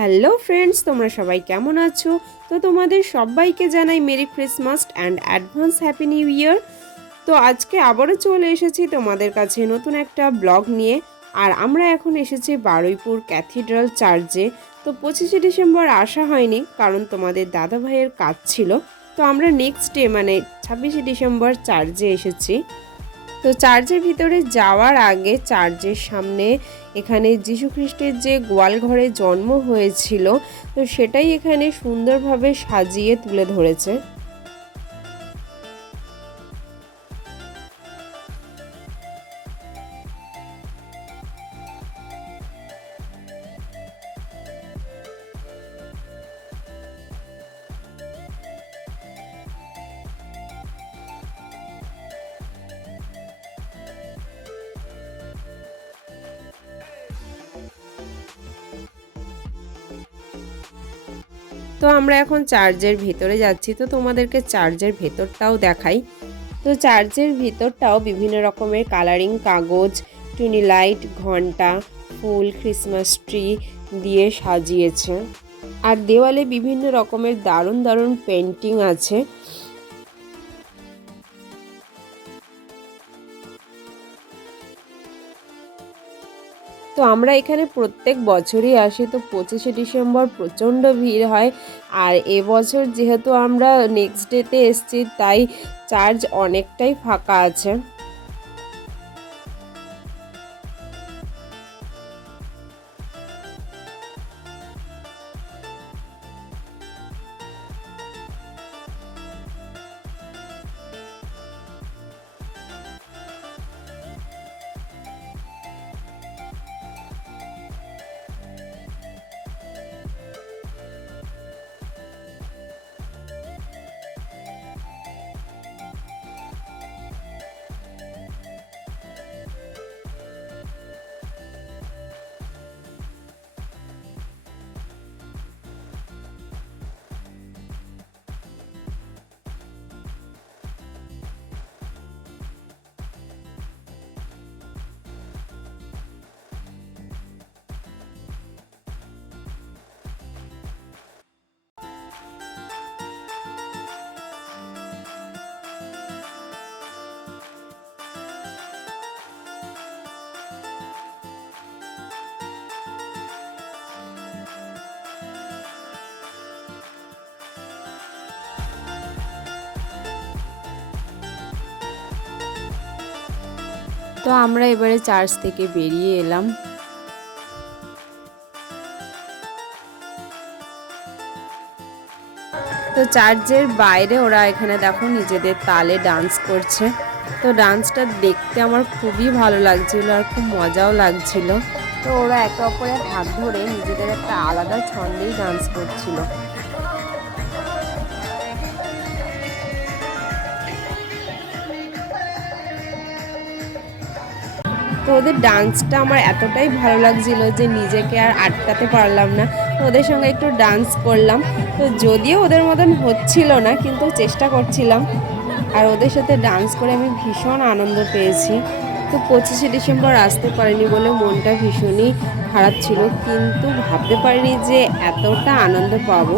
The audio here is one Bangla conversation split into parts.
হ্যালো ফ্রেন্ডস, তোমরা সবাই কেমন আছো? তো তোমাদের সবাইকে জানাই merry Christmas and advance happy new year. তো আজকে আবারও চলে এসেছি তোমাদের কাছে নতুন একটা ব্লগ নিয়ে। আর আমরা এখন এসেছি বারুইপুর ক্যাথিড্রাল চার্চে। তো পঁচিশে ডিসেম্বর আসা হয়নি, কারণ তোমাদের দাদা ভাইয়ের কাজ ছিল। তো আমরা নেক্সট ডে মানে ছাব্বিশে ডিসেম্বর চার্চে এসেছি। তো চার্চের ভিতরে যাওয়ার আগে চার্চের সামনে এখানে খ্রিস্টের যে গোয়াল ঘরে জন্ম হয়েছিল, তো সেটাই এখানে সুন্দরভাবে সাজিয়ে তুলে ধরেছে। তো আমরা এখন চার্জের ভেতরে যাচ্ছি। তো তোমাদেরকে চার্জের ভেতরটাও দেখাই। তো চার্জের ভিতরটাও বিভিন্ন রকমের কালারিং কাগজ টুনি লাইট ঘণ্টা, ফুল, ক্রিসমাস ট্রি দিয়ে সাজিয়েছে। আর দেওয়ালে বিভিন্ন রকমের দারুণ দারুণ পেন্টিং আছে। তো আমরা এখানে প্রত্যেক বছরই আসি, তো পঁচিশে ডিসেম্বর প্রচণ্ড ভিড় হয়। আর এবছর যেহেতু আমরা নেক্সট ডেতে এসছি, তাই চার্জ অনেকটাই ফাঁকা আছে। তো আমরা এবারে চার্চ থেকে বেরিয়ে এলাম। তো চার্চের বাইরে ওরা এখানে দেখো নিজেদের তালে ডান্স করছে। তো ডান্সটা দেখতে আমার খুবই ভালো লাগছিল আর খুব মজাও লাগছিল। তো ওরা একে অপরের হাত ধরে নিজেদের একটা আলাদা ছন্দেই ডান্স করছিল। তো ওদের ডান্সটা আমার এতটাই ভালো লাগছিল যে নিজেকে আর আটকাতে পারলাম না। তো ওদের সঙ্গে একটু ডান্স করলাম। তো যদিও ওদের মতন হচ্ছিল না, কিন্তু চেষ্টা করছিলাম। আর ওদের সাথে ডান্স করে আমি ভীষণ আনন্দ পেয়েছি। তো পঁচিশে ডিসেম্বর আসতে পারিনি বলে মনটা ভীষণই খারাপ ছিল, কিন্তু ভাবতে পারিনি যে এতটা আনন্দ পাবো।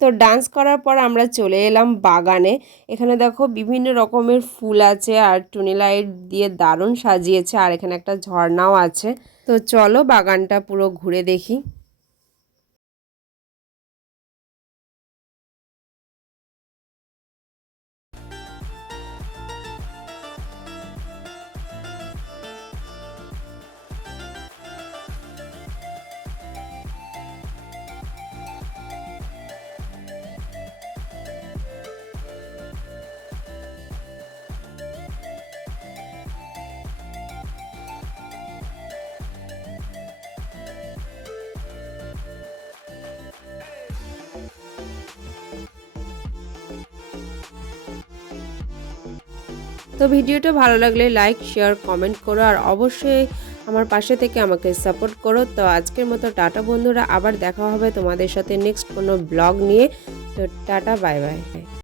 তো ডান্স করার পর আমরা চলে এলাম বাগানে। এখানে দেখো বিভিন্ন রকমের ফুল আছে আর টুনি লাইট দিয়ে দারুণ সাজিয়েছে আর এখানে একটা ঝর্ণাও আছে। তো চলো বাগানটা পুরো ঘুরে দেখি। তো ভিডিওটা ভালো লাগলে লাইক শেয়ার কমেন্ট করো আর অবশ্যই আমার পাশে থেকে আমাকে সাপোর্ট করো। তো আজকের মতো টাটা বন্ধুরা, আবার দেখা হবে তোমাদের সাথে নেক্সট কোনো ব্লগ নিয়ে। তো টাটা বাই বাই